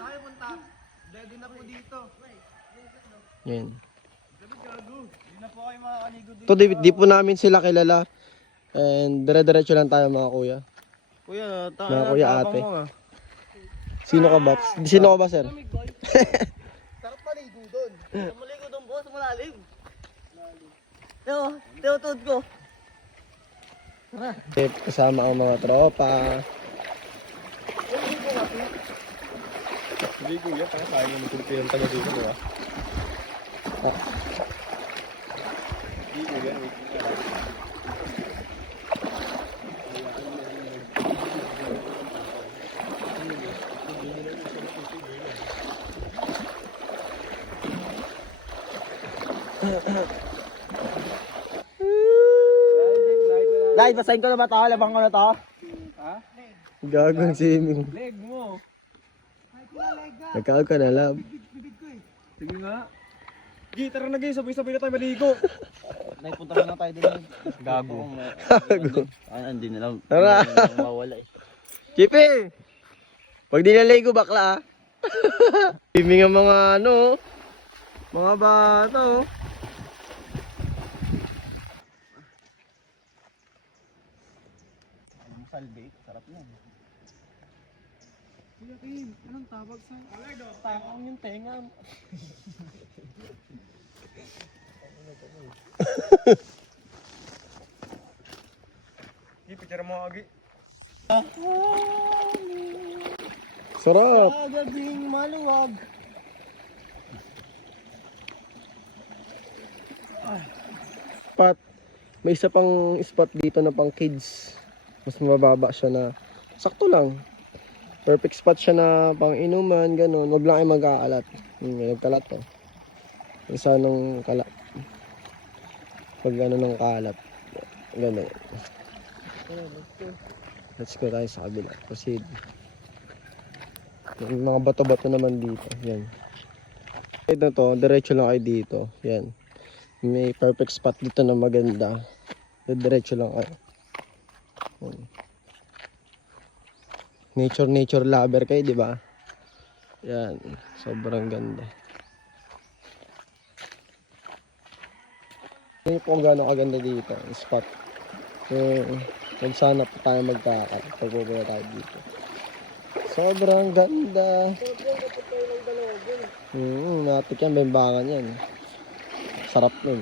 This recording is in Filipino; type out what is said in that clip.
Tayo punta. Ready na po dito. Yan. Hindi na po kayo makakaligo dito. Ito, di po namin sila kilala. And dire-diretso lang tayo mga kuya. Kuya, Mga kuya ate. mo nga. Sino ka ba? Sino ka ba, sir? Sarap maligo doon. Maligo doon boss, malalim. Teo, ko. Kasama ang mga tropa. Hindi kuya, kaya sayang yung magkulpihan tayo dito, di ba? Hindi kuya, Live, basahin ko na ba ito? Labang ko na ito? Ha? Gagawin swimming. Leg mo. Nagkaag ka na, lab. Sige nga. Gi, tara na Gi, sabay-sabay na tayo maligo. Naipunta na tayo din. Gago. Gago. Hindi na lang. Tara. Mawala eh. Chippy! Pag di naligo, bakla ah. Swimming ang mga ano, mga bata oh. Salbate, sarap yan. Kuya Kim, anong tawag sa... Takang yung tenga. Picture mo agi. Sarap. Gabing maluwag. Spot. May isa pang spot dito na pang kids. Mas mababa siya na sakto lang. Perfect spot siya na pang inuman, ganun. Wag lang kayo mag-aalat. May nagkalat oh. Isa nung kalat. Pag ano ng kalat. Ganun. Let's go tayo sa kabila. Proceed. May mga bato-bato naman dito. Yan. Ito to, diretso lang kayo dito. Yan. May perfect spot dito na maganda. Diretso lang kayo. Nature lover kayo, di ba? Yan, sobrang ganda. Hindi po kung gaano kaganda dito, ang spot. Kung sana po tayo magkakal, pagpupunta tayo dito. Sobrang ganda. Matik yan, bembangan yan. Sarap nun.